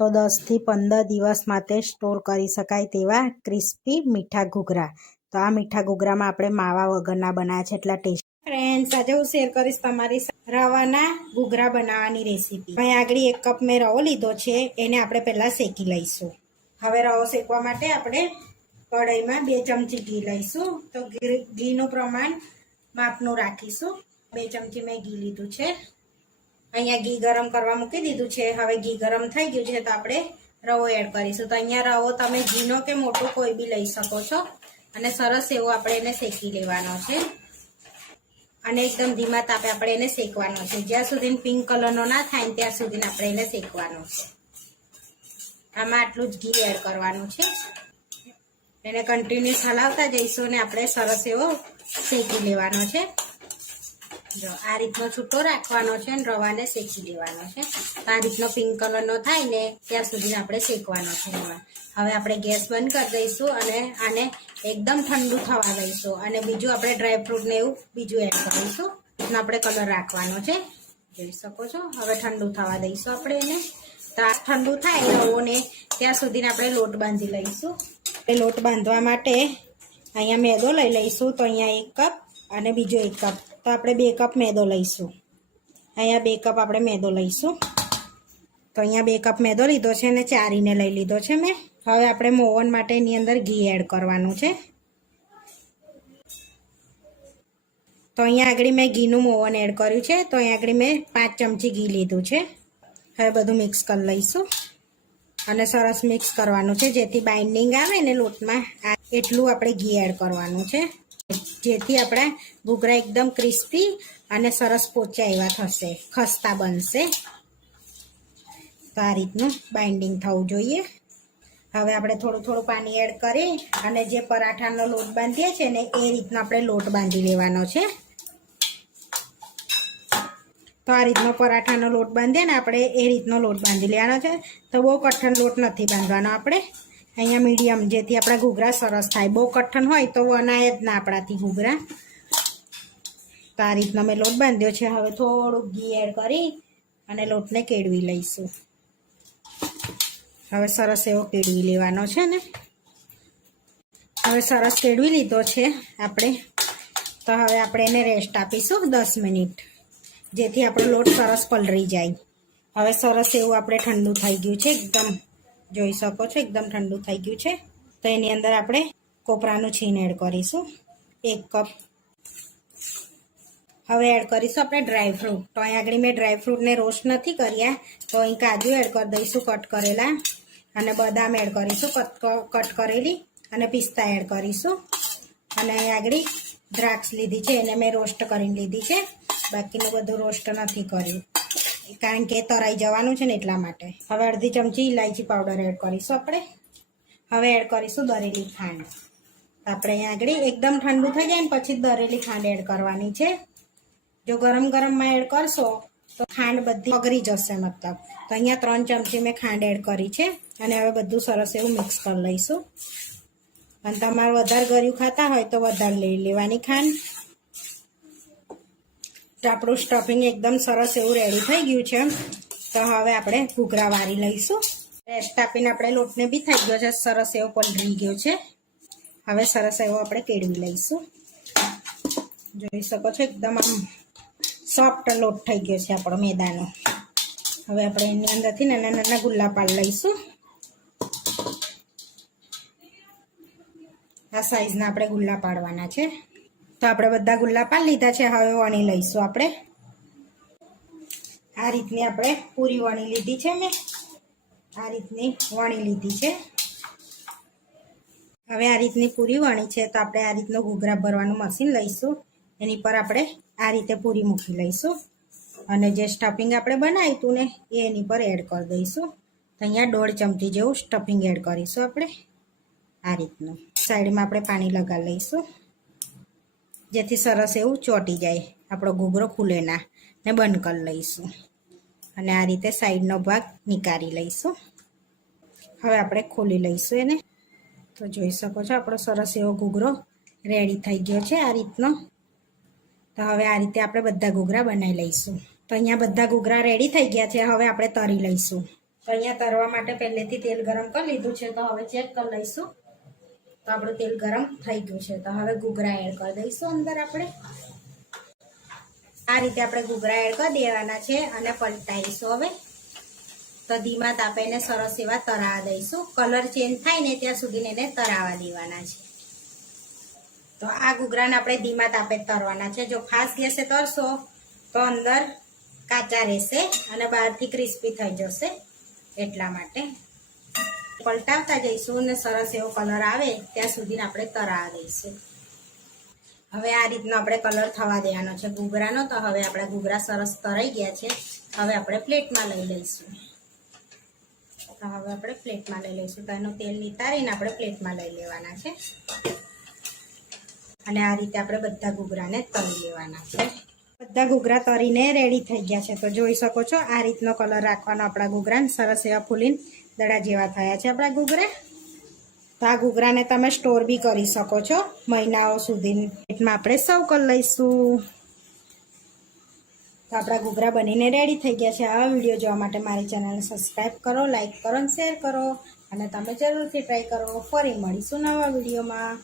તો 10 થી 15 દિવસ માટે સ્ટોર કરી શકાય તેવા ક્રિસ્પી મીઠા ઘૂઘરા. તો આ મીઠા ઘૂઘરામાં આપણે માવા વગરના બનાવ્યા છે એટલા ટેસ્ટ. ફ્રેન્ડ્સ, આજે હું શેર કરીશ તમારી રવાના ઘૂઘરા બનાવવાની રેસીપી. અહીં આગળ 1 કપ મેં રવો લીધો છે, એને આપણે પહેલાં શેકી લઈશું. હવે રવો શેકવા માટે આપણે કઢાઈમાં 2 ચમચી ઘી લઈશું. તો ઘીનું પ્રમાણ માપનું રાખીશું. 2 ચમચી મેં ઘી લીધું છે. અહીંયા ઘી ગરમ કરવા મૂકી દીધું છે. હવે ઘી ગરમ થઈ ગયું છે તો આપણે રવો એડ કરીશું. તો અહીંયા રવો તમે ઘીનો કે મોટો કોઈ બી લઈ શકો છો. અને સરસ એવો આપણે એને શેકી લેવાનો છે. અને એકદમ ધીમા તાપે આપણે એને શેકવાનો છે. જ્યાં સુધી પિંક કલરનો ના થાય ને ત્યાં સુધી આપણે એને શેકવાનો છે. આમાં આટલું જ ઘી એડ કરવાનું છે. એને કન્ટિન્યુઅસ હલાવતા જઈશું અને આપણે સરસ એવો શેકી લેવાનો છે. જો આ રીતનો છૂટો રાખવાનો છે અને રવાને શેકી લેવાનો છે. આ રીતનો પિંક કલરનો થાય ને ત્યાં સુધી આપણે શેકવાનો છે. હવે આપણે ગેસ બંધ કરી દઈશું અને આને એકદમ ઠંડુ થવા દઈશું. અને બીજું આપણે ડ્રાયફ્રૂટ ને એવું બીજું એડ કરીશું. આપણે કલર રાખવાનો છે, જોઈ શકો છો. હવે ઠંડુ થવા દઈશું આપણે એને. તો આ ઠંડુ થાય રવોને ત્યાં સુધી આપણે લોટ બાંધી લઈશું. એ લોટ બાંધવા માટે અહીંયા મેદો લઈ લઈશું. તો અહીંયા 1 કપ અને બીજો 1 કપ, તો આપણે 2 કપ મેદો લઈશું. અહીંયા 2 કપ આપણે મેદો લઈશું. તો અહીંયા 2 કપ મેદો લીધો છે અને ચારીને લઈ લીધો છે મેં. હવે આપણે મોવન માટે એની અંદર ઘી એડ કરવાનું છે. તો અહીંયા આગળ મેં ઘીનું મોવન એડ કર્યું છે. તો અહીંયા આગળ મેં 5 ચમચી ઘી લીધું છે. હવે બધું મિક્સ કરી લઈશું અને સરસ મિક્સ કરવાનું છે. જેથી બાઇન્ડિંગ આવે ને લોટમાં એટલું આપણે ઘી એડ કરવાનું છે. જેથી આપણા ઘૂઘરા એકદમ ક્રિસ્પી અને સરસ પોચા એવા થશે, ખસ્તા બનશે. તો આ રીતનું બાઇન્ડિંગ થવું જોઈએ. હવે આપણે થોડું થોડું પાણી એડ કરી અને જે પરાઠાનો લોટ બાંધીએ છીએ ને એ રીતનો આપણે લોટ બાંધી લેવાનો છે. તો આ રીતનો પરાઠાનો લોટ બાંધીએ ને આપણે એ રીતનો લોટ બાંધી લેવાનો છે. તો બહુ કઠણ લોટ નથી બાંધવાનો આપણે, અહીંયા મીડિયમ, જેથી આપણા ઘૂઘરા સરસ થાય. બહુ કઠણ હોય તો વનાય જ ના આપણાથી ઘૂઘરા. તો આ રીતનો મેં લોટ બાંધ્યો છે. હવે થોડુંક ઘી એડ કરી અને લોટને કેળવી લઈશું. હવે સરસ એવો કેળવી લેવાનો છે ને. હવે સરસ કેળવી લીધો છે આપણે. તો હવે આપણે એને રેસ્ટ આપીશું 10 મિનિટ, જેથી આપણો લોટ સરસ પલળી જાય. હવે સરસ એવું આપણે ઠંડુ થઈ ગયું છે એકદમ, જોઈ શકો છો એકદમ ઠંડુ થઈ ગયું છે. તો એની અંદર આપણે કોપરાનું છીણ એડ કરીશું 1 કપ. હવે એડ કરીશું આપણે ડ્રાયફ્રૂટ. તો અહીં આગળ મેં ડ્રાયફ્રૂટને રોસ્ટ નથી કર્યા, તો અહીં કાજુ એડ કરી દઈશું કટ કરેલા, અને બદામ એડ કરીશું કટ કરેલી, અને પિસ્તા એડ કરીશું. અને અહીં આગળ દ્રાક્ષ લીધી છે, એને મેં રોસ્ટ કરીને લીધી છે. બાકીનું બધું રોસ્ટ નથી કર્યું કારણ કે તરાઈ જવાનું છે ને એટલા માટે. હવે અડધી ચમચી ઇલાયચી પાવડર એડ કરીશું આપણે. હવે એડ કરીશું દરેલી ખાંડ. આપણે અહીંયા આગળ એકદમ ઠંડુ થઈ જાય ને પછી દરેલી ખાંડ એડ કરવાની છે. જો ગરમ ગરમમાં એડ કરશો તો ખાંડ બધી ઓગળી જશે મતલબ. તો અહીંયા 3 ચમચી મેં ખાંડ એડ કરી છે. અને હવે બધું સરસ એવું મિક્સ કરી લઈશું. અને તમારે વધારે ગળ્યું ખાતા હોય તો વધારે લઈ લેવાની ખાંડ. તો આપણું સ્ટફિંગ એકદમ સરસ એવું રેડી થઈ ગયું છે. તો હવે આપણે ઘૂઘરા વારી લઈશું. રેસ્ટ આપીને આપણે લોટને બી થઈ ગયો છે, સરસ એવો પલળી ગયો છે. હવે સરસ એવો આપણે કેળવી લઈશું. જોઈ શકો છો એકદમ આમ સોફ્ટ લોટ થઈ ગયો છે આપણો મેદાનો. હવે આપણે એની અંદરથી નાના નાના ગુલ્લા પાડી લઈશું. આ સાઈઝના આપણે ગુલ્લા પાડવાના છે. તો આપણે બધા ગુલ્લા પાડી લીધા છે. હવે વણી લઈશું આપણે. આ રીતની આપણે પૂરી વણી લીધી છે મેં. આ રીતની વણી લીધી છે. હવે આ રીતની પૂરી વણી છે તો આપણે આ રીતનું ઘૂઘરા ભરવાનું મશીન લઈશું. એની પર આપણે આ રીતે પૂરી મૂકી લઈશું. અને જે સ્ટફિંગ આપણે બનાવ્યું હતું ને એ એની પર એડ કરી દઈશું. તો અહીંયા 1.5 ચમચી જેવું સ્ટફિંગ એડ કરીશું આપણે. આ રીતનું સાઈડમાં આપણે પાણી લગાવી લઈશું, જેથી સરસ એવું ચોંટી જાય, આપણો ઘૂઘરો ખુલે ના. ને બંધ કરી લઈશું અને આ રીતે સાઈડનો ભાગ નીકાળી લઈશું. હવે આપણે ખોલી લઈશું એને. તો જોઈ શકો છો આપણો સરસ એવો ઘૂઘરો રેડી થઈ ગયો છે આ રીતનો. તો હવે આ રીતે આપણે બધા ઘૂઘરા બનાવી લઈશું. તો અહીંયા બધા ઘૂઘરા રેડી થઈ ગયા છે. હવે આપણે તળી લઈશું. તો અહીંયા તરવા માટે પહેલેથી તેલ ગરમ કરી લીધું છે. તો હવે ચેક કરી લઈશું. તો આપણું તેલ ગરમ થઈ ગયું છે. તો હવે ઘૂઘરા એડ કરી દઈશું અંદર આપણે. આ રીતે આપણે ઘૂઘરા એડ કરી દેવાના છે અને પલટાઈશું હવે. તો ધીમા તાપે એને સરસ એવા તરાવા દઈશું. કલર ચેન્જ થાય ને ત્યાં સુધી એને તરાવા દેવાના છે. તો આ ઘૂઘરાને આપણે ધીમા તાપે તરવાના છે. જો ફાસ્ટ ગેસે તરશો તો અંદર કાચા રહેશે અને બહારથી ક્રિસ્પી થઈ જશે. એટલા માટે પલટાવતા જઈશું અને સરસ એવો કલર આવે ત્યાં સુધી આપણે તરાવા દઈશું. હવે આ રીતનો આપણે કલર થવા દેવાનો છે ઘૂઘરાનો. તો હવે આપણા ઘૂઘરા સરસ તરાઈ ગયા છે. હવે આપણે પ્લેટમાં લઈ લઈશું. તો હવે આપણે પ્લેટમાં લઈ લઈશું. તો એનું તેલ નિતારીને આપણે પ્લેટમાં લઈ લેવાના છે અને આ રીતે આપણે બધા ઘૂઘરાને તળી લેવાના છે. બધા ઘૂઘરા તરીને રેડી થઈ ગયા છે. તો જોઈ શકો છો આ રીતનો કલર રાખવાનો આપણા ઘૂઘરાને. સરસ એવા ફૂલીને દડા જેવા થયા છે આપણા ઘૂઘરા. તો આ ઘૂઘરાને તમે સ્ટોર બી કરી શકો છો મહિનાઓ સુધી. પ્લેટમાં આપણે સર્વ કરી લઈશું. તો આપણા ઘૂઘરા બનીને રેડી થઈ ગયા છે. આવા વિડીયો જોવા માટે મારી ચેનલને સબસ્ક્રાઈબ કરો, લાઈક કરો અને શેર કરો અને તમે જરૂરથી ટ્રાય કરો. ફરી મળીશું નવા વિડીયોમાં.